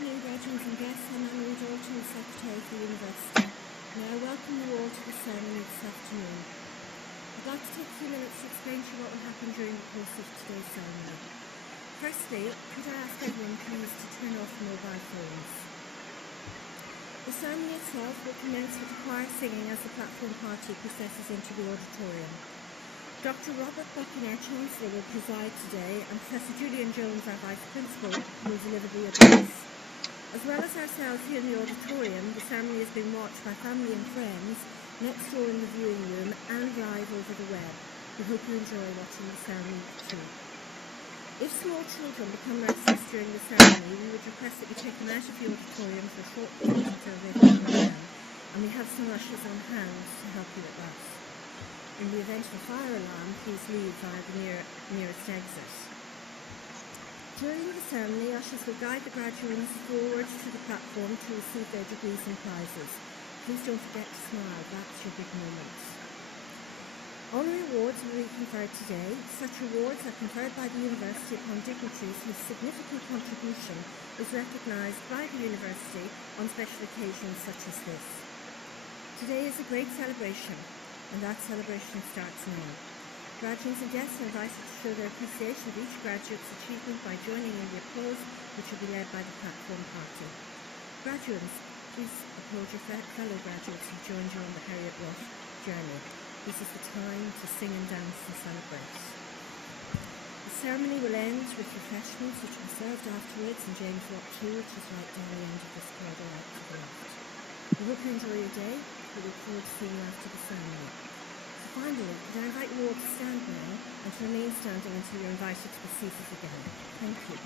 afternoon, graduates and guests. I'm Anne Dalton, Secretary of the University. May I welcome you all to the ceremony this afternoon. I'd like to take a few minutes to explain to you what will happen during the course of today's ceremony. Firstly, could I ask everyone please to turn off mobile phones. The ceremony itself will commence with the choir singing as the platform party processes into the auditorium. Dr. Robert Buchan, our Chancellor, will preside today, and Professor Julian Jones, our Vice Principal, will deliver the address. As well as ourselves here in the auditorium, the ceremony is being watched by family and friends next door in the viewing room and live over the web. We hope you enjoy watching the ceremony too. If small children become restless during the ceremony, we would request that you take them out of the auditorium for a short period until they calm down, and we have some ushers on hand to help you at that. In the event of a fire alarm, please leave via the nearest exit. During the ceremony, ushers will guide the graduates forward to the platform to receive their degrees and prizes. Please don't forget to smile, that's your big moment. Honorary awards will be conferred today. Such awards are conferred by the University upon dignitaries whose significant contribution is recognised by the University on special occasions such as this. Today is a great celebration, and that celebration starts now. Graduates and guests are invited to show their appreciation of each graduate's achievement by joining in the applause, which will be led by the platform party. Graduates, please applaud your fellow graduates who joined you on the Heriot journey. This is the time to sing and dance and celebrate. The ceremony will end with refreshments which will be served afterwards in James Walk 2, which is right down the end of this corridor out to the left. We hope you enjoy your day. We look forward to seeing you after the ceremony. So finally, could I invite you all to stand now and to remain standing until you're invited to be seated again. Thank you.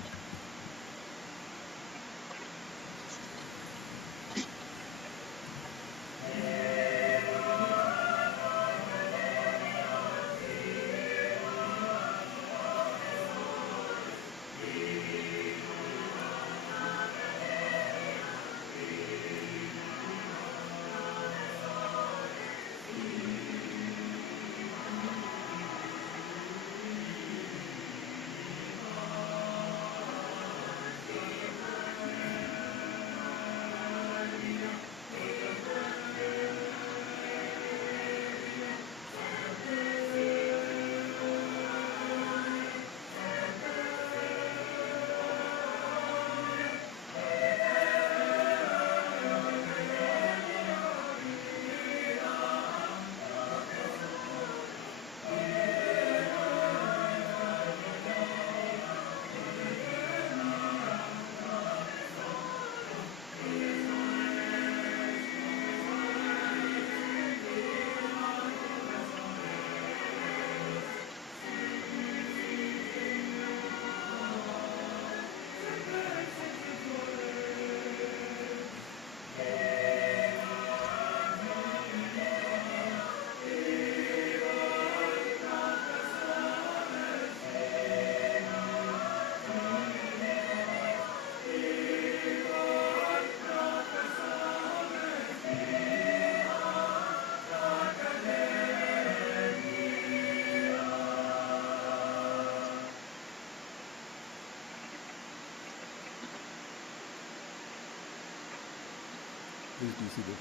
Please be seated.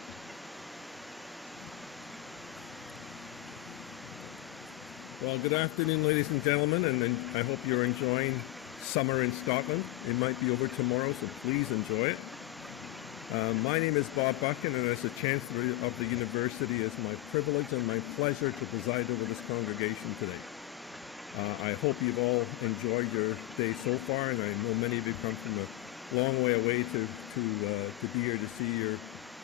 Well, good afternoon, ladies and gentlemen, and I hope you're enjoying summer in Scotland. It might be over tomorrow, so please enjoy it. My name is Bob Buchan, and as the Chancellor of the University, it's my privilege and my pleasure to preside over this congregation today. I hope you've all enjoyed your day so far, and I know many of you come from a long way away to be here to see your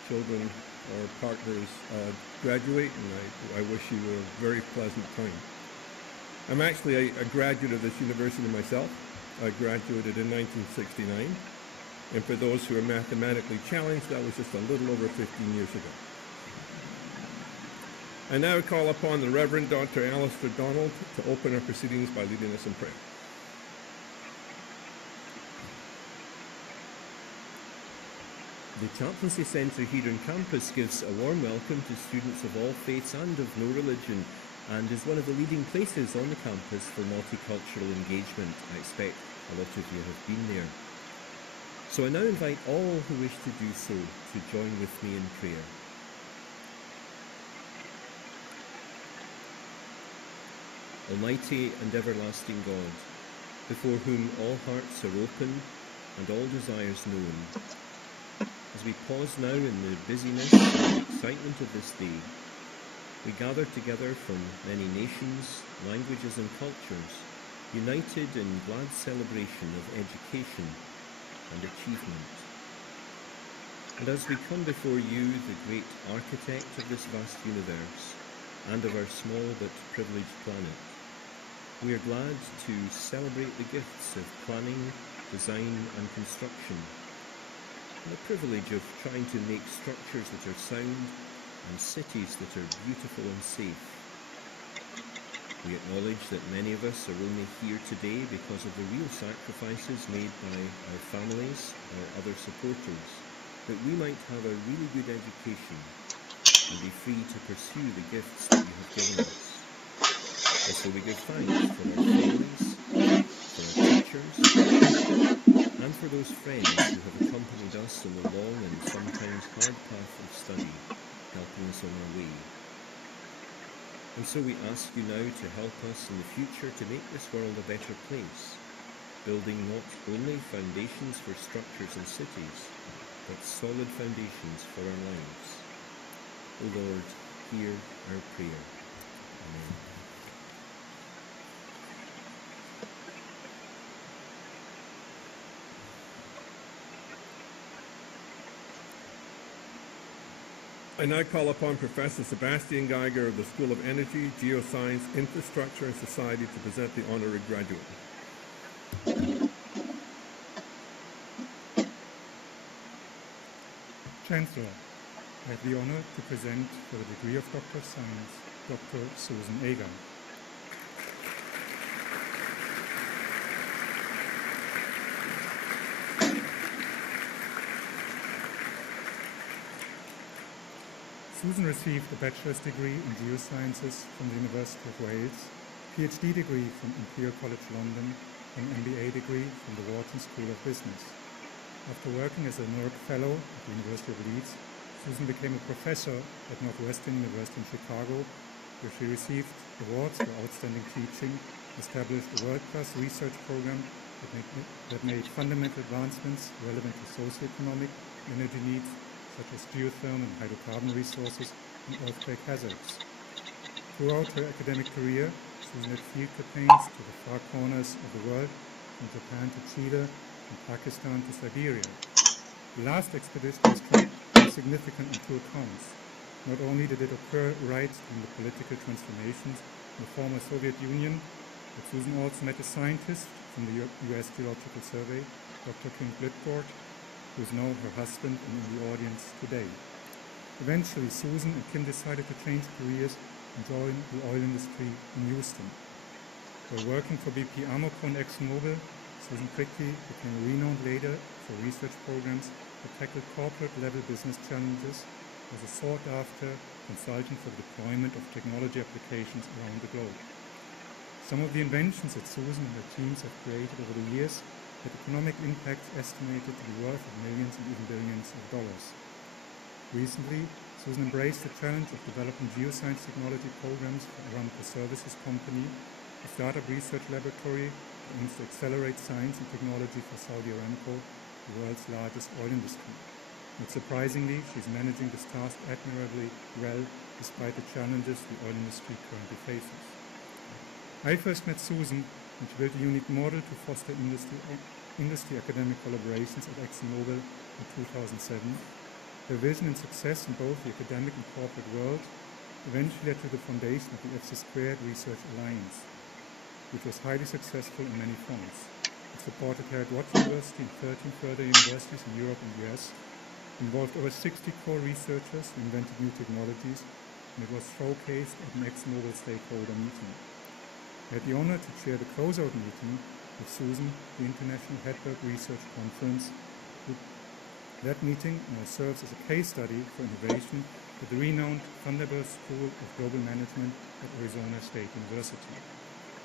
children or partners graduate, and I wish you a very pleasant time. I'm actually a graduate of this university myself. I graduated in 1969, and for those who are mathematically challenged, that was just a little over 15 years ago. I now call upon the Reverend Dr. Alistair Donald to open our proceedings by leading us in prayer. The Chaplaincy Centre here on campus gives a warm welcome to students of all faiths and of no religion, and is one of the leading places on the campus for multicultural engagement. I expect a lot of you have been there. So I now invite all who wish to do so to join with me in prayer. Almighty and everlasting God, before whom all hearts are open and all desires known, as we pause now in the busyness and excitement of this day, we gather together from many nations, languages and cultures, united in glad celebration of education and achievement. And as we come before you, the great architect of this vast universe and of our small but privileged planet, we are glad to celebrate the gifts of planning, design and construction, and the privilege of trying to make structures that are sound and cities that are beautiful and safe. We acknowledge that many of us are only here today because of the real sacrifices made by our families or other supporters, that we might have a really good education and be free to pursue the gifts that you have given us. And so we give thanks for our families, for our teachers, and for those friends who have accompanied us on the long and sometimes hard path of study, helping us on our way. And so we ask you now to help us in the future to make this world a better place, building not only foundations for structures and cities, but solid foundations for our lives. O Lord, hear our prayer. Amen. I now call upon Professor Sebastian Geiger of the School of Energy, Geoscience, Infrastructure and Society to present the honorary graduate. Chancellor, I have the honor to present for the degree of Doctor of Science, Dr. Susan Eger. Susan received a bachelor's degree in geosciences from the University of Wales, PhD degree from Imperial College London, and MBA degree from the Wharton School of Business. After working as a NERC Fellow at the University of Leeds, Susan became a professor at Northwestern University in Chicago, where she received awards for outstanding teaching, established a world-class research program that made fundamental advancements relevant to socioeconomic and energy needs, such as geothermal and hydrocarbon resources and earthquake hazards. Throughout her academic career, Susan led field campaigns to the far corners of the world, from Japan to Chile, from Pakistan to Siberia. The last expedition was significant on two accounts. Not only did it occur right during the political transformations in the former Soviet Union, but Susan also met a scientist from the US Geological Survey, Dr. Kim Blitgord, who is now her husband and in the audience today. Eventually, Susan and Kim decided to change careers and join the oil industry in Houston. While working for BP Amoco and ExxonMobil, Susan quickly became a renowned leader for research programs that tackled corporate-level business challenges as a sought-after consultant for the deployment of technology applications around the globe. Some of the inventions that Susan and her teams have created over the years had economic impacts estimated to be worth of millions and even billions of dollars. Recently, Susan embraced the challenge of developing geoscience technology programs for Aramco Services Company, a startup research laboratory that aims to accelerate science and technology for Saudi Aramco, the world's largest oil industry. Not surprisingly, she's managing this task admirably well, despite the challenges the oil industry currently faces. I first met Susan when she built a unique model to foster industry academic collaborations at ExxonMobil in 2007. Her vision and success in both the academic and corporate world eventually led to the foundation of the FC Squared Research Alliance, which was highly successful in many fronts. It supported Heriot University and 13 further universities in Europe and the US, involved over 60 core researchers who invented new technologies, and it was showcased at an ExxonMobil stakeholder meeting. I had the honor to chair the closeout meeting with Susan, the International Hedberg Research Conference. That meeting now serves as a case study for innovation at the renowned Vanderbilt School of Global Management at Arizona State University.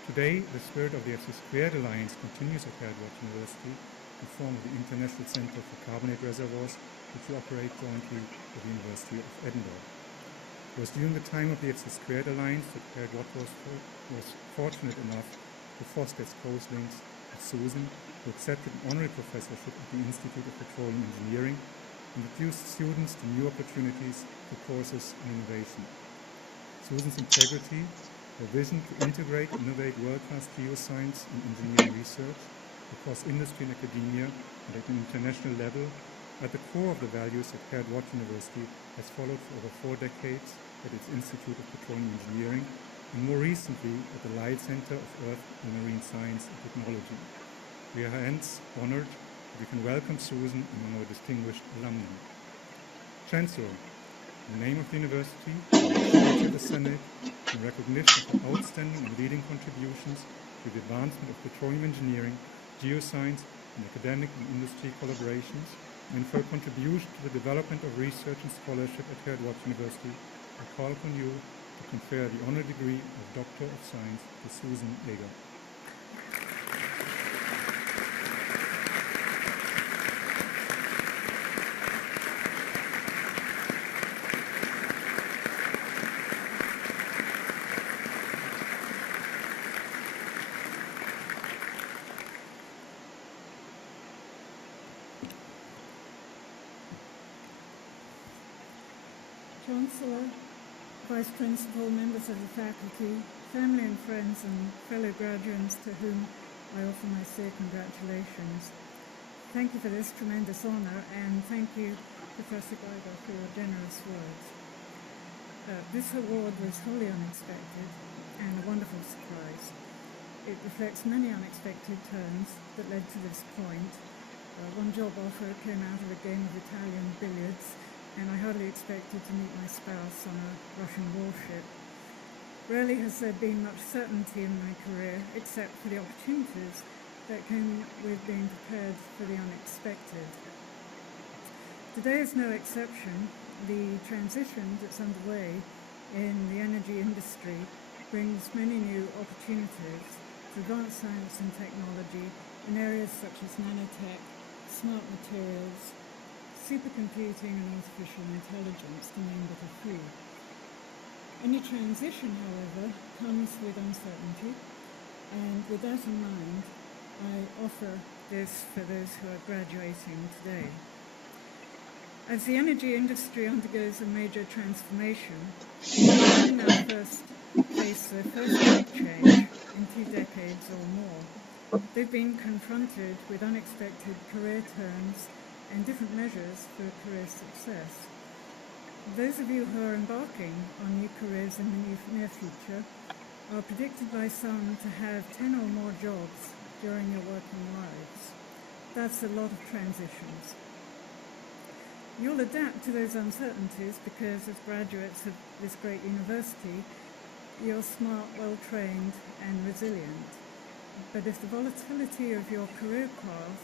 Today, the spirit of the FC Squared Alliance continues at Heriot University, and form of the International Centre for Carbonate Reservoirs, which we operate jointly with the University of Edinburgh. It was during the time of the EFSA Squared Alliance that Heriot was fortunate enough to foster its close links with Susan, who accepted an honorary professorship at the Institute of Petroleum Engineering and introduced students to new opportunities for courses in innovation. Susan's integrity, her vision to integrate and innovate world-class geoscience and engineering research across industry and academia and at an international level, at the core of the values that Heriot University has followed for over 4 decades at its Institute of Petroleum Engineering and more recently at the Light Center of Earth and Marine Science and Technology. We are hence honored that we can welcome Susan among our distinguished alumni. Chancellor, in the name of the University, and the Senate, in recognition of her outstanding and leading contributions to the advancement of petroleum engineering, geoscience, and academic and industry collaborations, and for her contribution to the development of research and scholarship at Heriot University, I call upon you to confer the honor degree of Doctor of Science to Susan Eger. Chancellor, Vice Principal, members of the faculty, family and friends and fellow graduates to whom I offer my sincere congratulations. Thank you for this tremendous honour and thank you, Professor Geiger, for your generous words. This award was wholly unexpected and a wonderful surprise. It reflects many unexpected turns that led to this point. One job offer came out of a game of Italian billiards, and I hardly expected to meet my spouse on a Russian warship. Rarely has there been much certainty in my career, except for the opportunities that came with being prepared for the unexpected. Today is no exception. The transition that's underway in the energy industry brings many new opportunities to advance science and technology in areas such as nanotech, smart materials, supercomputing and artificial intelligence, to name but a few. Any transition, however, comes with uncertainty, and with that in mind, I offer this for those who are graduating today. As the energy industry undergoes a major transformation, we now first face their first big change in 2 decades or more. They've been confronted with unexpected career turns and different measures for career success. Those of you who are embarking on new careers in the near future are predicted by some to have 10 or more jobs during your working lives. That's a lot of transitions. You'll adapt to those uncertainties because as graduates of this great university, you're smart, well-trained and resilient. But if the volatility of your career path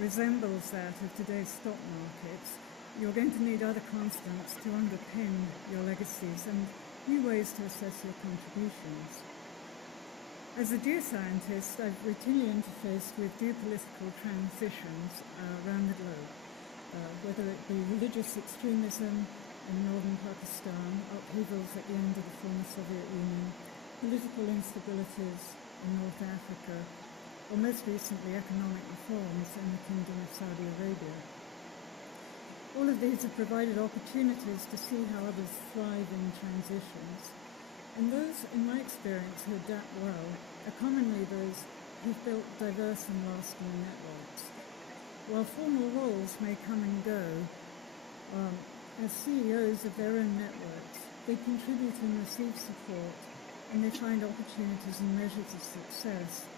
resembles that of today's stock markets, you're going to need other constants to underpin your legacies and new ways to assess your contributions. As a geoscientist, I've routinely interfaced with geopolitical transitions around the globe, whether it be religious extremism in northern Pakistan, upheavals at the end of the former Soviet Union, political instabilities in North Africa, or most recently economic reforms in the Kingdom of Saudi Arabia. All of these have provided opportunities to see how others thrive in transitions, and those, in my experience, who adapt well are commonly those who've built diverse and lasting networks. While formal roles may come and go, as CEOs of their own networks, they contribute and receive support, and they find opportunities and measures of success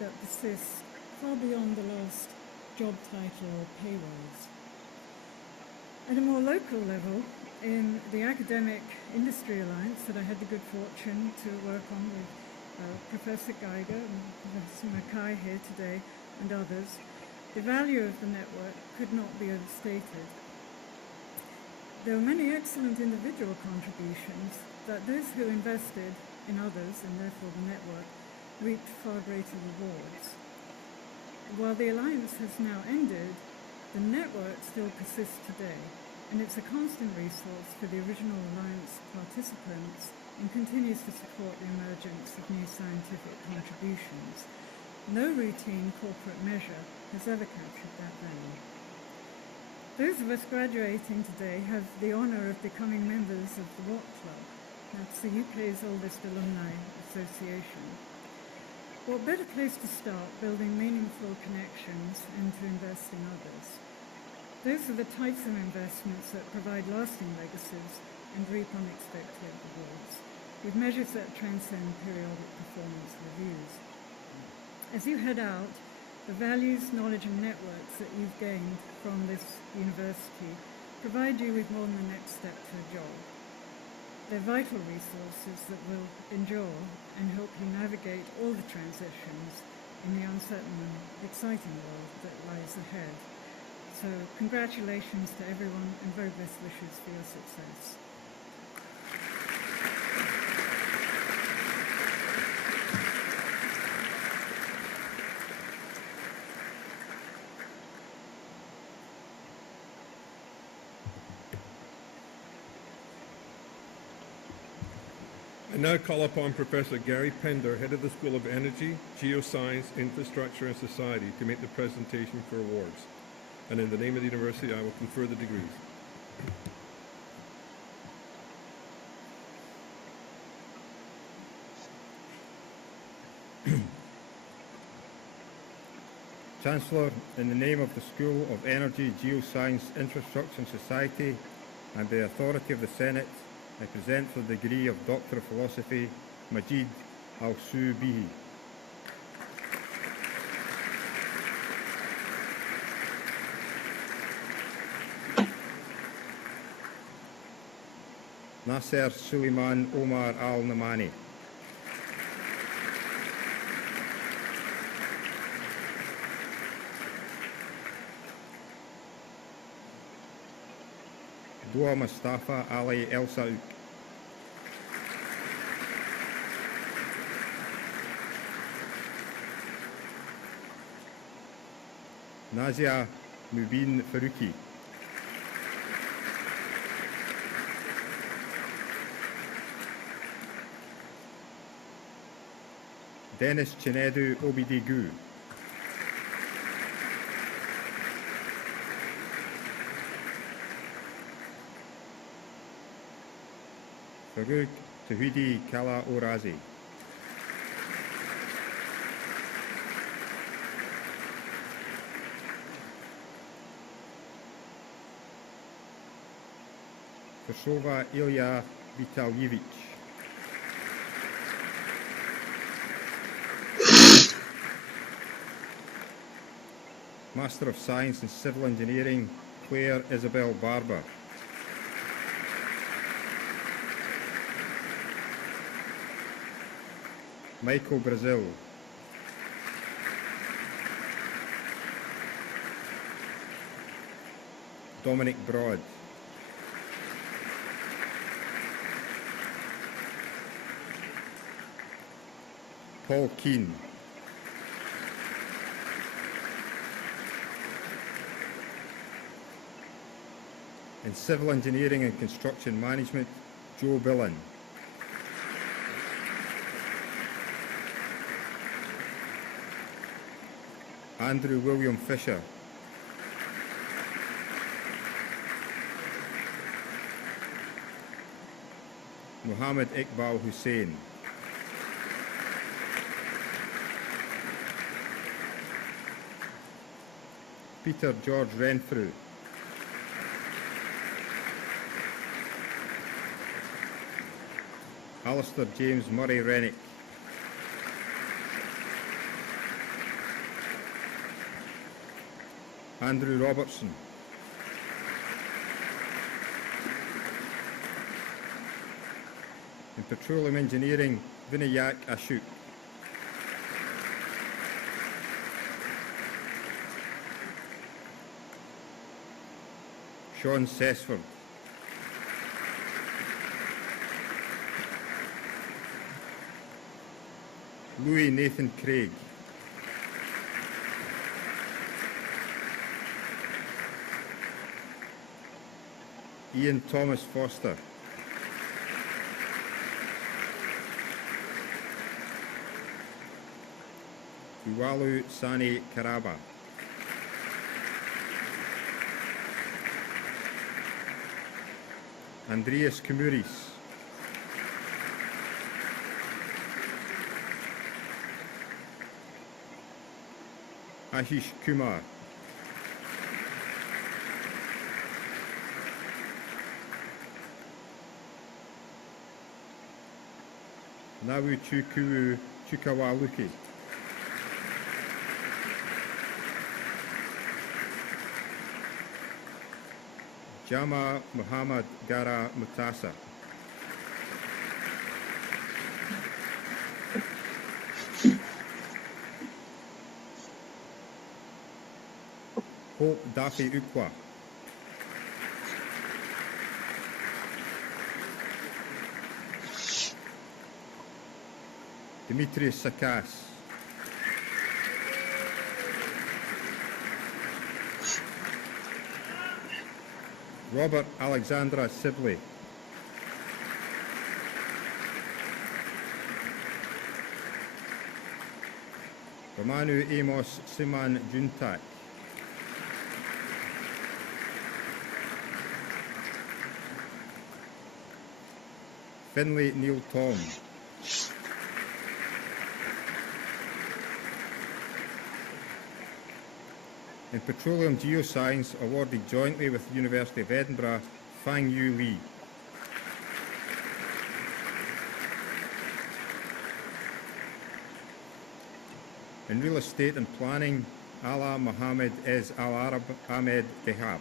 that persist far beyond the last job title or pay rise. At a more local level, in the Academic Industry Alliance that I had the good fortune to work on with Professor Geiger and Professor Mackay here today and others, the value of the network could not be overstated. There were many excellent individual contributions, but those who invested in others, and therefore the network, reaped far greater rewards. while the alliance has now ended, the network still persists today, and it's a constant resource for the original alliance participants and continues to support the emergence of new scientific contributions. No routine corporate measure has ever captured that value. Those of us graduating today have the honour of becoming members of the Watt Club. That's the UK's oldest alumni association. What better place to start building meaningful connections and to invest in others? Those are the types of investments that provide lasting legacies and reap unexpected rewards, with measures that transcend periodic performance reviews. As you head out, the values, knowledge and networks that you've gained from this university provide you with more than the next step to a job. They're vital resources that will endure and help you navigate all the transitions in the uncertain and exciting world that lies ahead. So congratulations to everyone and very best wishes for your success. I now call upon Professor Gary Pender, Head of the School of Energy, Geoscience, Infrastructure and Society, to make the presentation for awards. And in the name of the university, I will confer the degrees. Chancellor, in the name of the School of Energy, Geoscience, Infrastructure and Society, and the authority of the Senate, I present for the degree of Doctor of Philosophy, Majid Al-Subihi. Nasser Suleiman Omar Al-Namani. Dua Mustafa Ali El Saouk. Nazia Mubin Faruqi. Dennis Chinedu Obidigu. Farouk Tawhidi Kala Orazi. Korsova Ilya Vitalyevich. Master of Science in Civil Engineering, Claire Isabel Barber. Michael Brazil. Dominic Broad. Paul Keane. In Civil Engineering and Construction Management, Joe Billen. Andrew William Fisher. Muhammad Iqbal Hussain. Peter George Renfrew. Alistair James Murray Rennick. Andrew Robertson. In Petroleum Engineering, Vinayak Ashok. Sean Sesford. Louis Nathan Craig. Ian Thomas Foster. Uwalu Sani Karaba. Andreas Kumuris. Ashish Kumar. Nawu Chukwu Chukawaluki. Jama Muhammad Gara Mutasa. Hope Dafi Ukwa. Demetrius Sakas. Robert Alexandra Sibley. Romanu Amos Siman Juntak. Finlay Neil Tom. In Petroleum Geoscience, awarded jointly with the University of Edinburgh, Fang Yu Lee. In Real Estate and Planning, Ala Mohammed Ez Al Arab Ahmed Behab.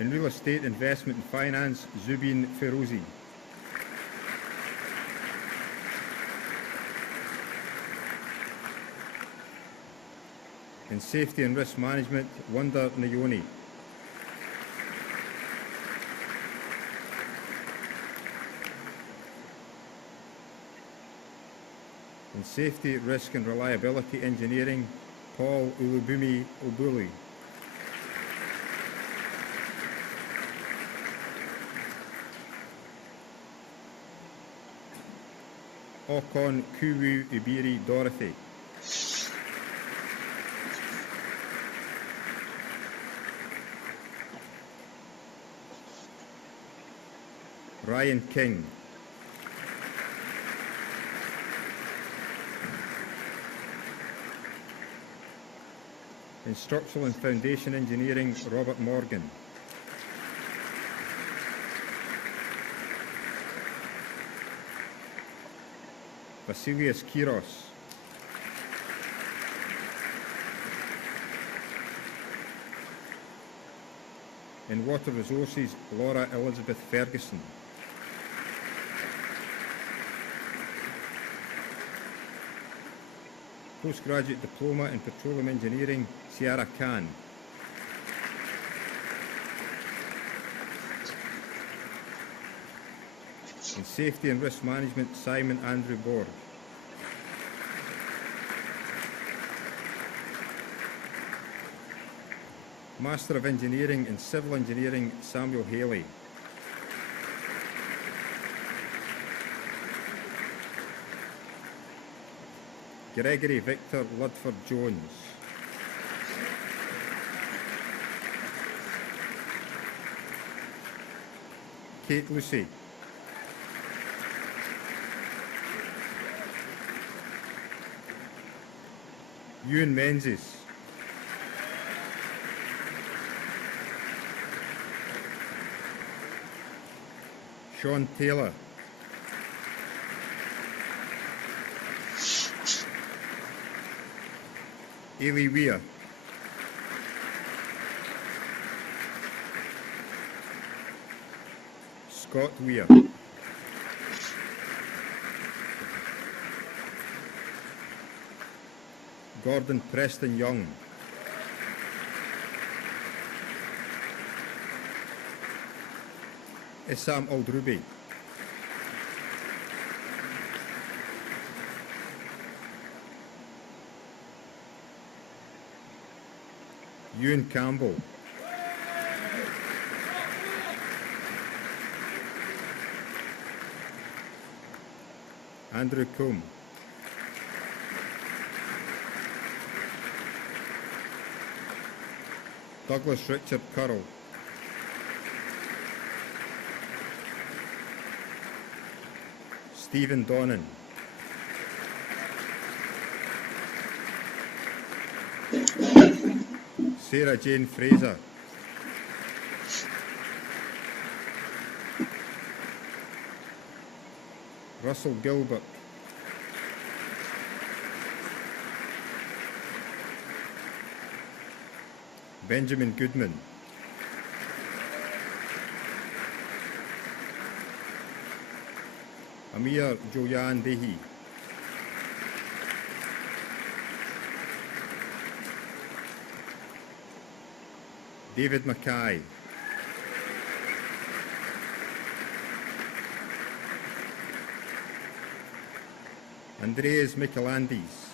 In Real Estate, Investment and Finance, Zubin Ferozi. In Safety and Risk Management, Wanda Nayoni. In Safety, Risk and Reliability Engineering, Paul Ulubumi Obuli. Okon Kuwu Ibiri Dorothy. Ryan King. In Structural and Foundation Engineering, Robert Morgan. Vasilius Kiros. In Water Resources, Laura Elizabeth Ferguson. Postgraduate Diploma in Petroleum Engineering, Ciara Khan. In Safety and Risk Management, Simon Andrew Borg. Master of Engineering in Civil Engineering, Samuel Haley. Gregory Victor Ludford Jones. Kate Lucy. Ewan Menzies. Sean Taylor. Ailey Weir. Scott Weir. Gordon Preston Young. Issam Aldrubi. Ewan Campbell. Andrew Combe. Douglas Richard Currell. Stephen Donnan. Sarah Jane Fraser. Russell Gilbert. Benjamin Goodman. Amir Joyan Dehi. David Mackay. Andreas Michelandis.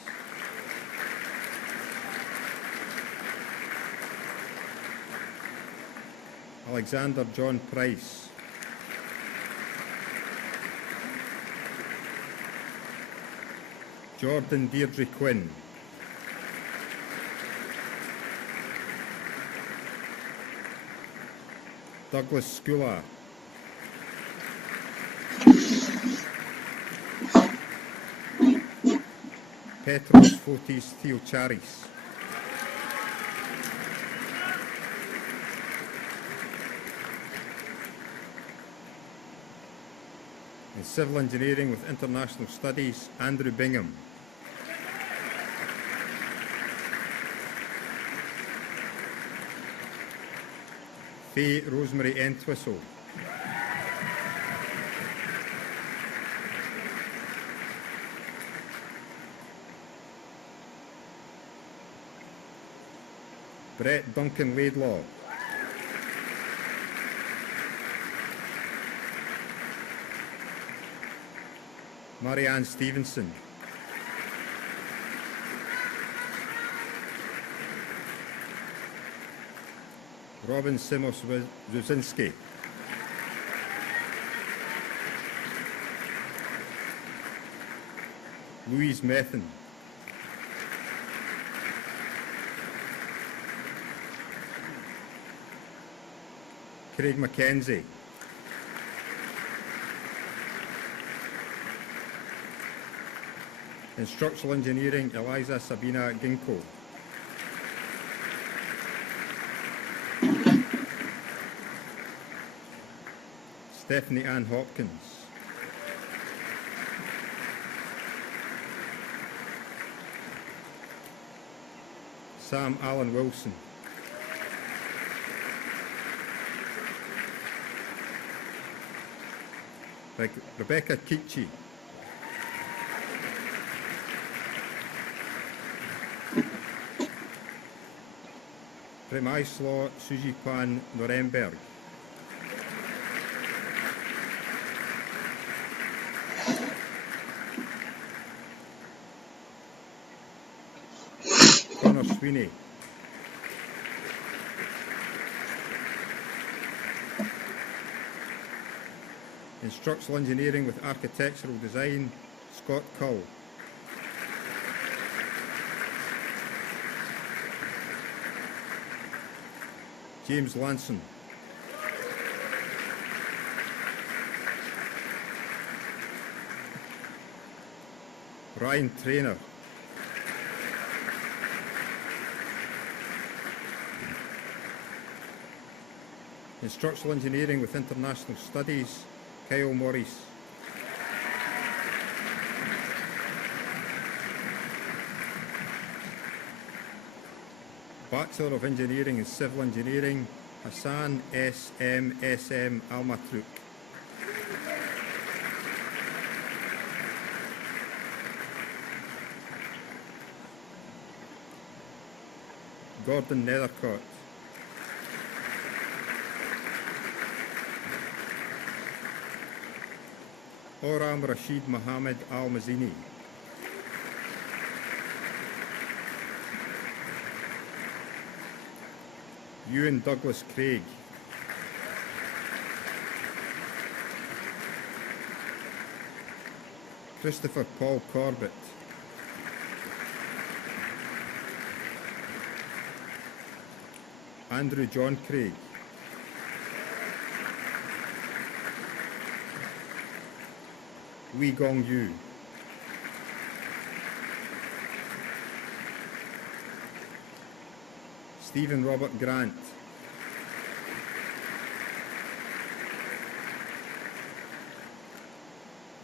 Alexander John Price. Jordan Deirdre Quinn. Douglas Schooler. Petros Fotis Theocharis. In Civil Engineering with International Studies, Andrew Bingham. Faye Rosemary Entwistle. Brett Duncan Laidlaw. Marianne Stevenson. Robin Simos Zuzinski. Louise Methan. Craig Mackenzie. In Structural Engineering, Eliza Sabina Ginkgo. Stephanie Ann Hopkins. Sam Allen Wilson. Rebecca Kichi. Premaislo Sujipan Nuremberg. Connor Sweeney. In Structural Engineering with Architectural Design, Scott Cull. James Lanson. Ryan Traynor. In Structural Engineering with International Studies, Kyle Morris. Bachelor of Engineering in Civil Engineering, Hassan S.M. Almatrouk. Gordon Nethercott. Oram Rashid Mohammed Al-Mazini. Ewan Douglas Craig, Christopher Paul Corbett, Andrew John Craig, Wee Gong Yu, Stephen Robert Grant,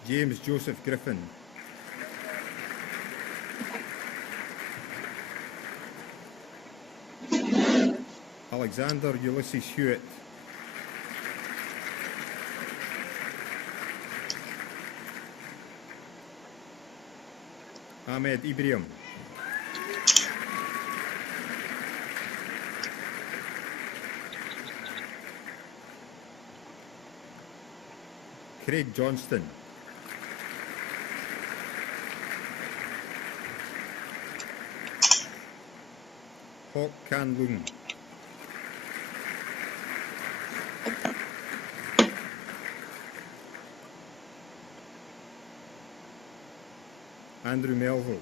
James Joseph Griffin, Alexander Ulysses Hewitt, Ahmed Ibrahim, Craig Johnston, Hok Kan Lung, Andrew Melville,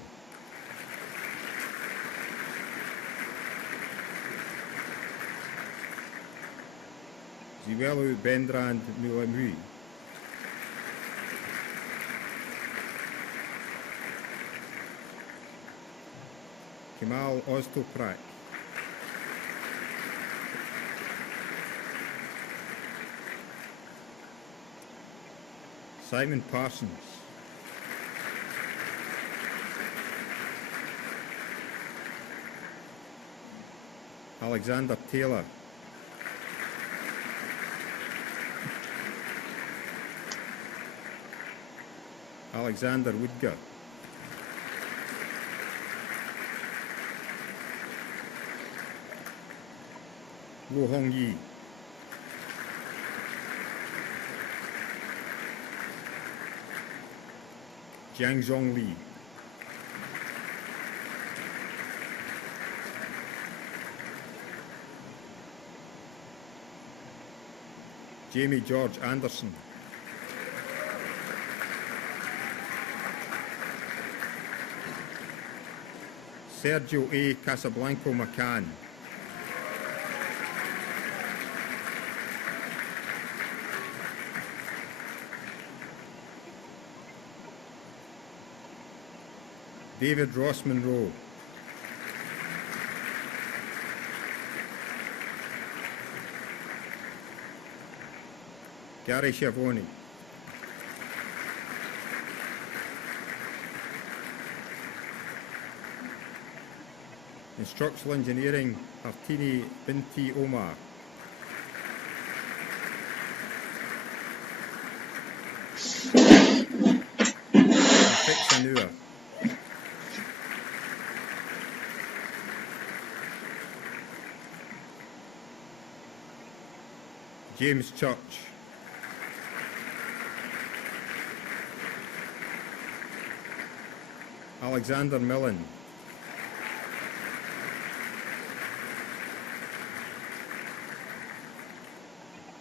Ziwelu Bendrand Mulamui, Kemal Oztoprak, Simon Parsons, Alexander Taylor, Alexander Woodger, Lo Hong Yi, Jiang Zhong Li, Jamie George Anderson, Sergio A. Casablanco McCann, David Ross Monroe, Gary Schiavone, in Structural Engineering, Hartini Binti Omar, Fik Sanua, James Church, Alexander Millen,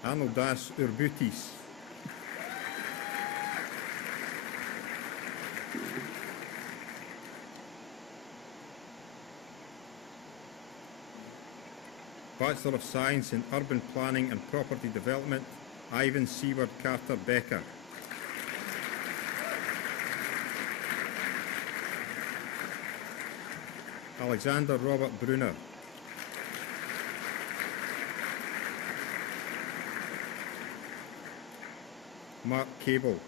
Arnoldas Urbutis, Bachelor of Science in Urban Planning and Property Development, Ivan Seward Carter Becker, Alexander Robert Brunner, Mark Cable,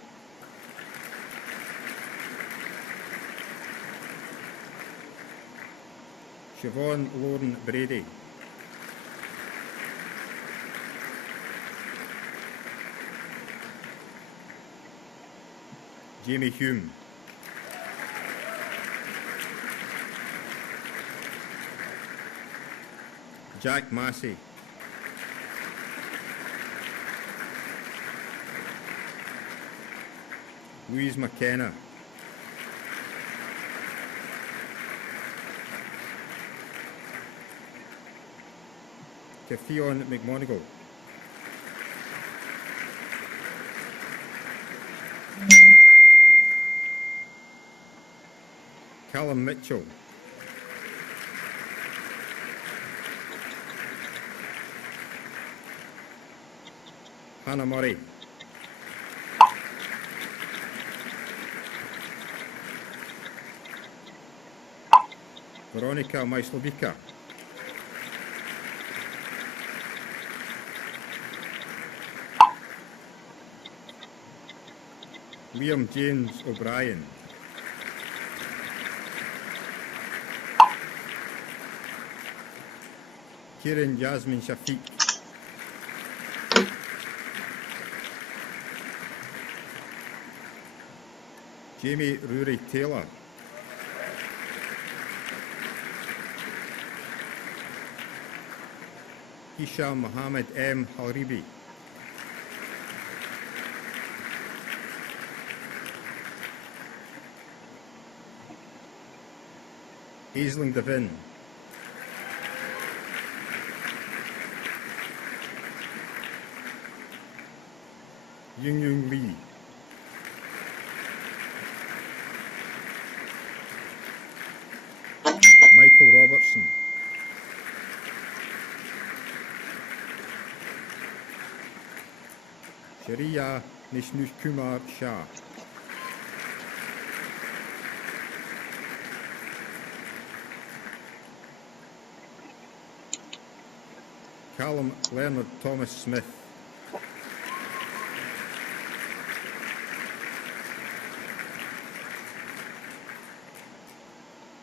Siobhan Lauren Brady, Jamie Hume, Jack Massey, Louise McKenna, Theon McMonigal. Callum Mitchell. Hannah Murray. Veronica Majslovica. Liam James O'Brien. Kieran Yasmin Shafiq. Jamie Rory Taylor. Hisham Mohammed M. Halribi. Aisling Devin. Yung Lee. Michael Robertson. Shariya Nishnush Kumar Shah. Callum Leonard Thomas Smith.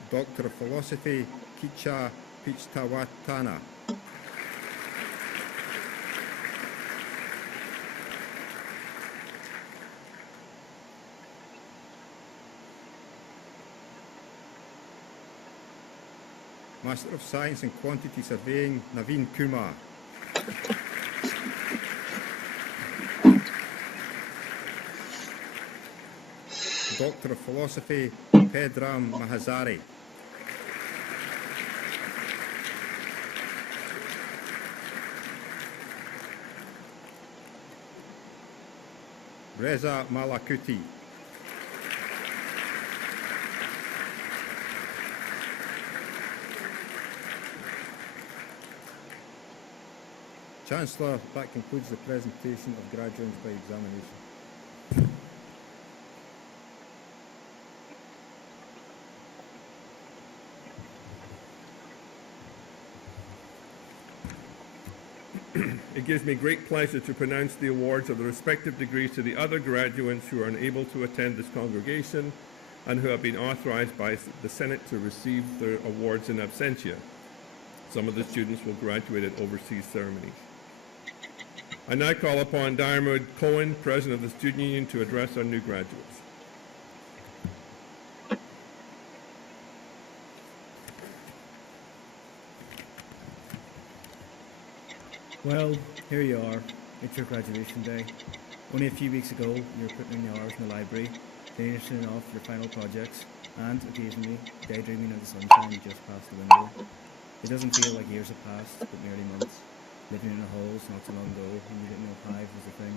Doctor of Philosophy, Kicha Pichtawatana. Master of Science in Quantity Surveying, Naveen Kumar. Doctor of Philosophy, Pedram Mahazari. Reza Malakuti. Chancellor, that concludes the presentation of graduates by examination. It gives me great pleasure to pronounce the awards of the respective degrees to the other graduates who are unable to attend this congregation and who have been authorized by the Senate to receive their awards in absentia. Some of the students will graduate at overseas ceremonies. I now call upon Diarmuid Cohen, President of the Student Union, to address our new graduates. Well, here you are. It's your graduation day. Only a few weeks ago, you were putting in the hours in the library, finishing off your final projects, and occasionally daydreaming of the sunshine just past the window. It doesn't feel like years have passed, but merely months. Living in the halls not so long ago when you didn't know Hive was a thing.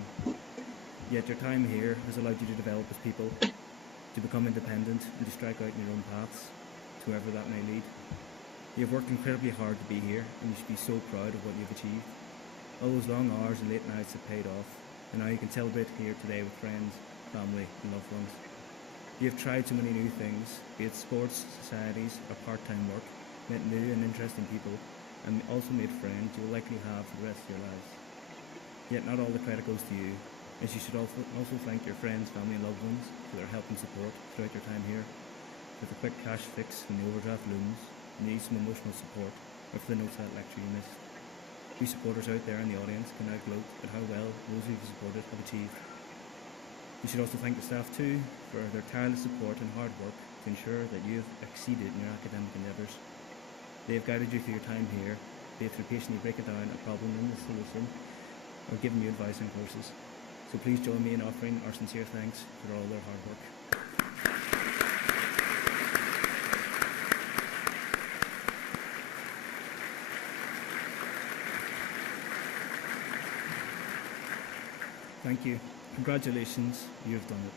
Yet your time here has allowed you to develop as people, to become independent, and to strike out in your own paths, to wherever that may lead. You have worked incredibly hard to be here, and you should be so proud of what you've achieved. All those long hours and late nights have paid off, and now you can celebrate here today with friends, family, and loved ones. You have tried so many new things, be it sports, societies, or part-time work, met new and interesting people, and also made friends you will likely have for the rest of your lives. Yet not all the credit goes to you, as you should also thank your friends, family, and loved ones for their help and support throughout your time here. With a quick cash fix when the overdraft looms, you need some emotional support, or for the notes of that lecture you missed. We supporters out there in the audience can now gloat at how well those who have supported have achieved. You should also thank the staff too for their tireless support and hard work to ensure that you have exceeded in your academic endeavours. They have guided you through your time here, be it through patiently breaking down a problem and the solution, or giving you advice on courses. So please join me in offering our sincere thanks for all their hard work. thank you. Congratulations, you have done it.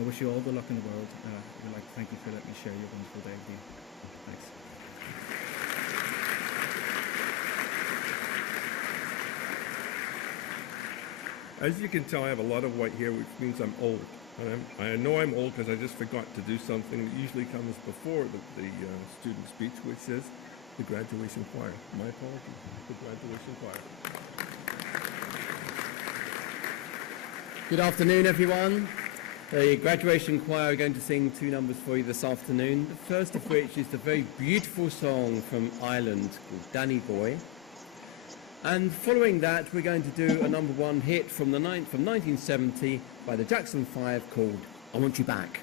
I wish you all the luck in the world. I would like to thank you for letting me share your wonderful day with you. Thanks. As you can tell, I have a lot of white hair, which means I'm old. And I know I'm old because I just forgot to do something that usually comes before the student speech, which is the graduation choir. My apologies, the graduation choir. Good afternoon, everyone. The graduation choir are going to sing 2 numbers for you this afternoon. The first of which is the very beautiful song from Ireland called Danny Boy. And following that, we're going to do a number 1 hit from 1970 by the Jackson 5 called I Want You Back.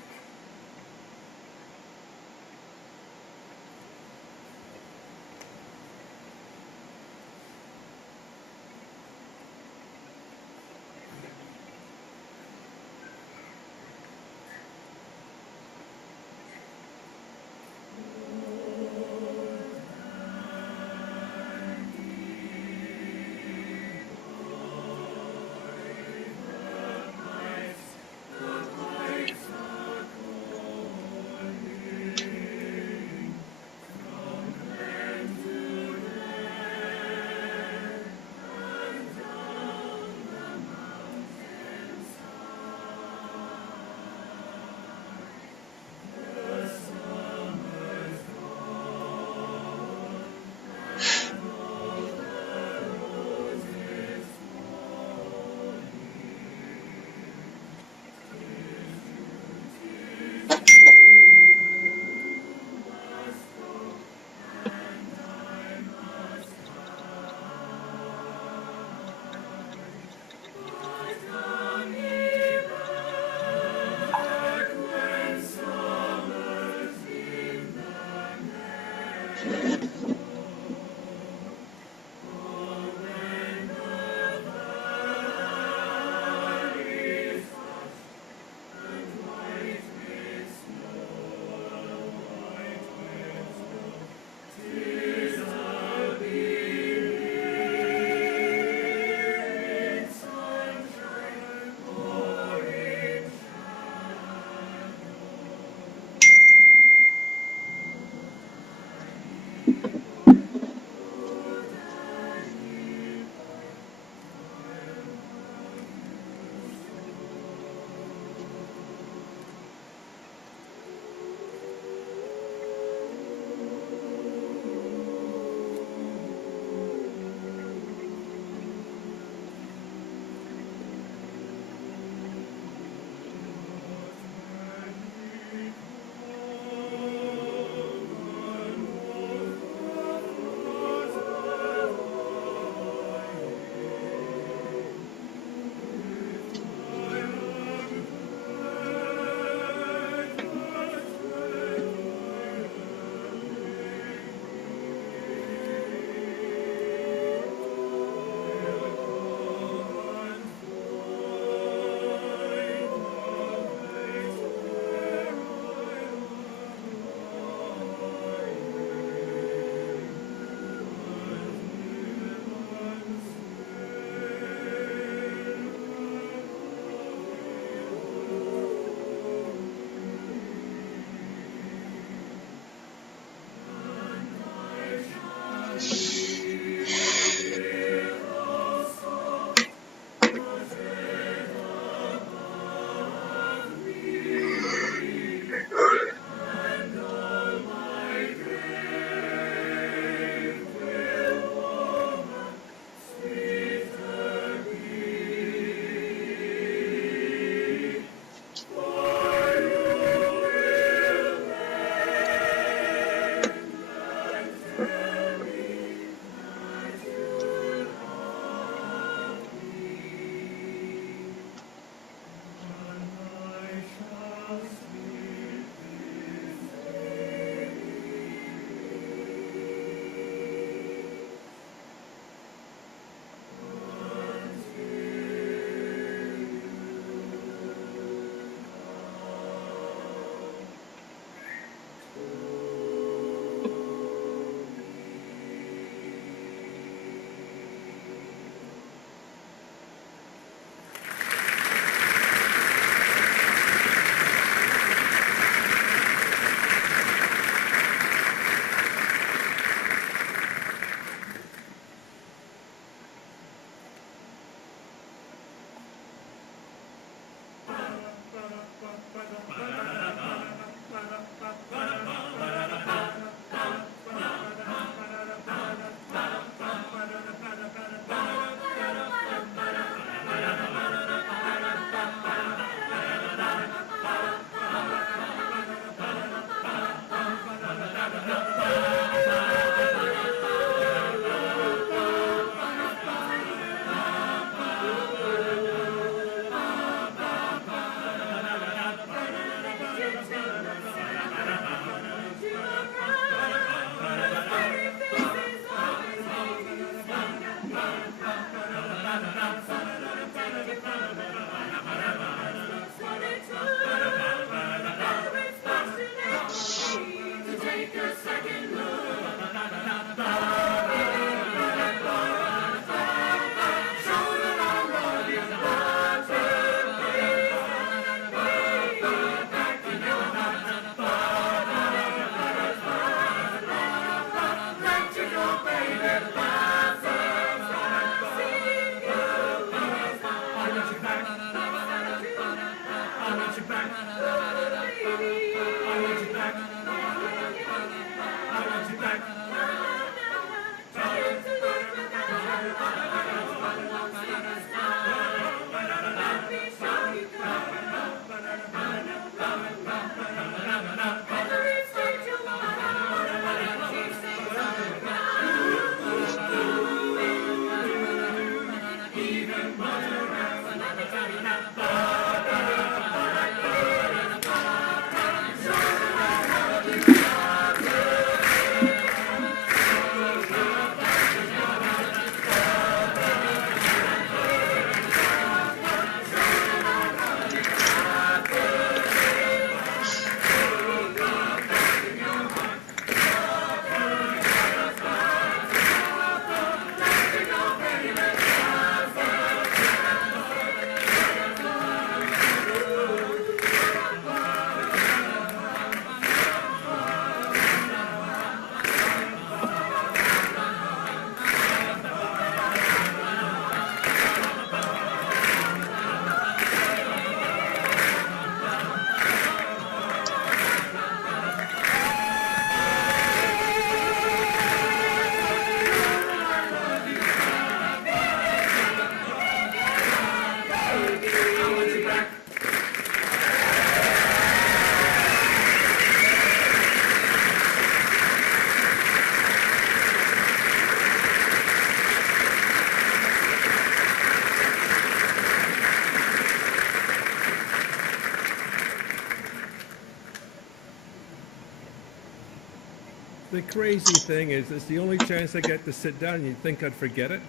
The crazy thing is, it's the only chance I get to sit down and you'd think I'd forget it.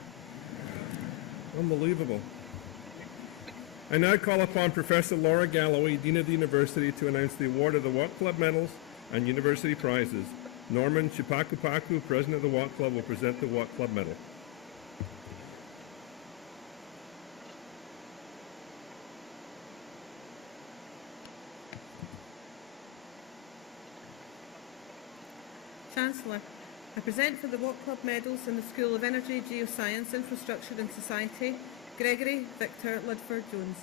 Unbelievable. I now call upon Professor Laura Galloway, Dean of the University, to announce the award of the Watt Club medals and university prizes. Norman Chipakupaku, President of the Watt Club, will present the Watt Club medal. Chancellor, I present for the Watt Club medals in the School of Energy, Geoscience, Infrastructure and Society, Gregory Victor Ludford Jones.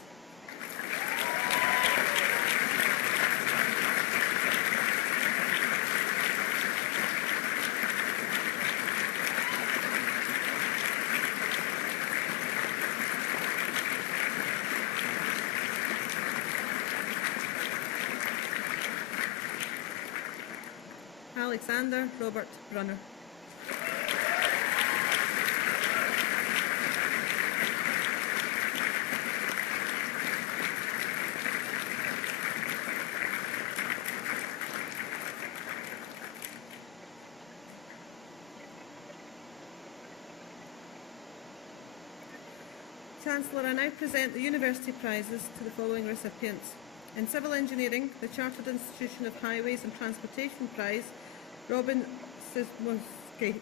Alexander Robert Brunner. Chancellor, I now present the university prizes to the following recipients. In Civil Engineering, the Chartered Institution of Highways and Transportation Prize, Robin Sismorski.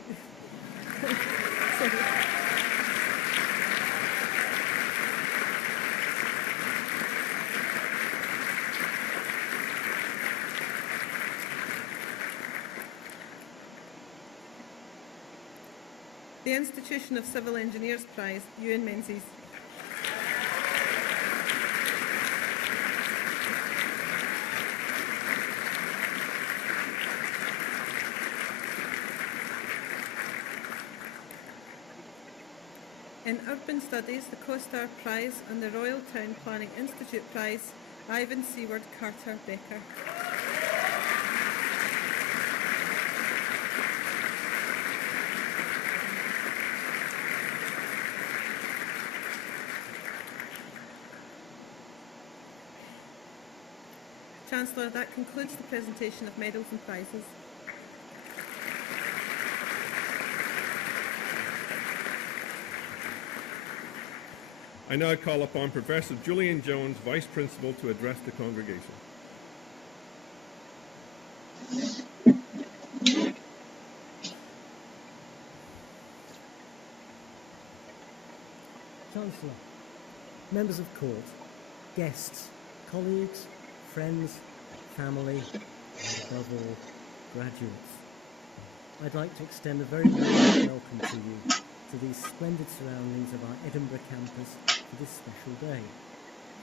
The Institution of Civil Engineers Prize, Ewan Menzies. In Urban Studies, the COSTAR Prize and the Royal Town Planning Institute Prize, Ivan Seward Carter Becker. Chancellor, that concludes the presentation of medals and prizes. I now call upon Professor Julian Jones, Vice Principal, to address the congregation. Chancellor, members of court, guests, colleagues, friends, family, and above all, graduates, I'd like to extend a very warm welcome to you to these splendid surroundings of our Edinburgh campus for this special day.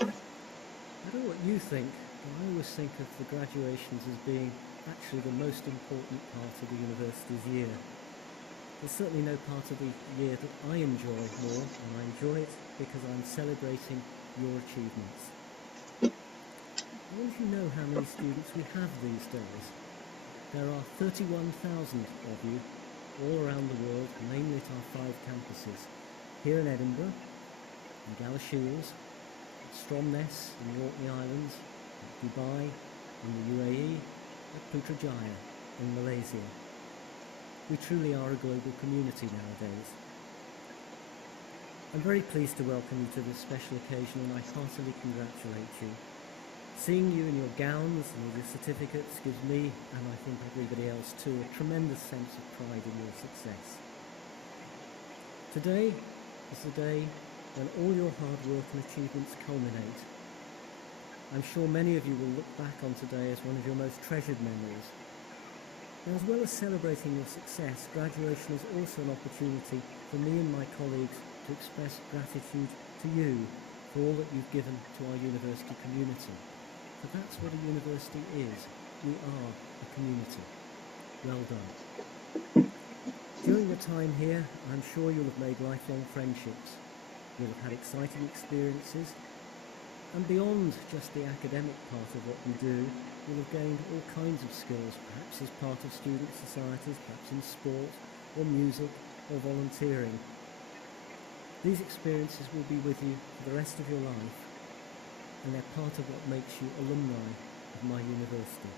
I don't know what you think, but I always think of the graduations as being actually the most important part of the university's year. There's certainly no part of the year that I enjoy more, and I enjoy it because I'm celebrating your achievements. I wonder if you know how many students we have these days. There are 31,000 of you all around the world, mainly at our 5 campuses, here in Edinburgh, in Galashiels, at Stromness in the Orkney Islands, at Dubai, in the UAE, at Putrajaya in Malaysia. We truly are a global community nowadays. I'm very pleased to welcome you to this special occasion, and I heartily congratulate you. Seeing you in your gowns and with your certificates gives me, and I think everybody else too, a tremendous sense of pride in your success. Today is the day when all your hard work and achievements culminate. I'm sure many of you will look back on today as one of your most treasured memories. Now, as well as celebrating your success, graduation is also an opportunity for me and my colleagues to express gratitude to you for all that you've given to our university community. But that's what a university is. We are a community. Well done. During your time here, I'm sure you'll have made lifelong friendships. You'll have had exciting experiences. And beyond just the academic part of what you do, you'll have gained all kinds of skills, perhaps as part of student societies, perhaps in sport, or music, or volunteering. These experiences will be with you for the rest of your life, and they're part of what makes you alumni of my university.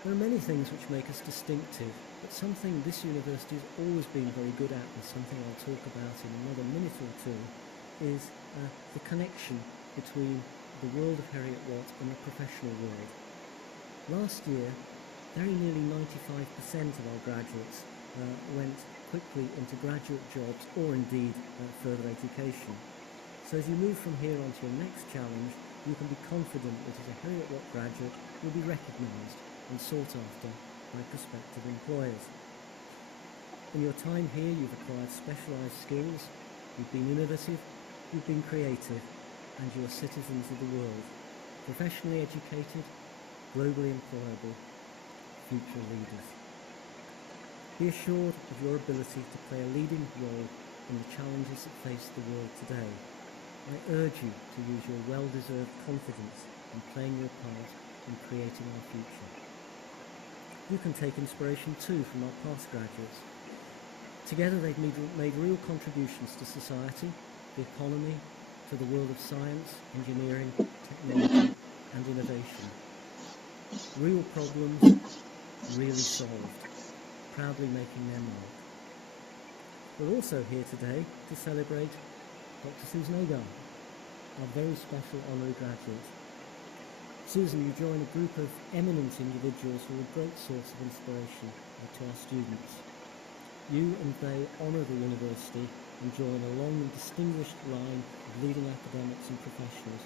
There are many things which make us distinctive, but something this university has always been very good at, and something I'll talk about in another minute or two, is the connection between the world of Heriot Watt and the professional world. Last year, very nearly 95% of our graduates went quickly into graduate jobs or indeed further education. So as you move from here on to your next challenge, you can be confident that as a Heriot Watt graduate, you'll be recognised and sought after by prospective employers. In your time here, you've acquired specialised skills, you've been innovative, you've been creative, and you are citizens of the world, professionally educated, globally employable, future leaders. Be assured of your ability to play a leading role in the challenges that face the world today. I urge you to use your well-deserved confidence in playing your part in creating our future. You can take inspiration too from our past graduates. Together they've made real contributions to society, the economy, to the world of science, engineering, technology and innovation. Real problems, really solved, proudly making their mark. We're also here today to celebrate Dr. Susan Agar, our very special honorary graduate. Susan, you join a group of eminent individuals who are a great source of inspiration to our students. You and they honour the university and join a long and distinguished line of leading academics and professionals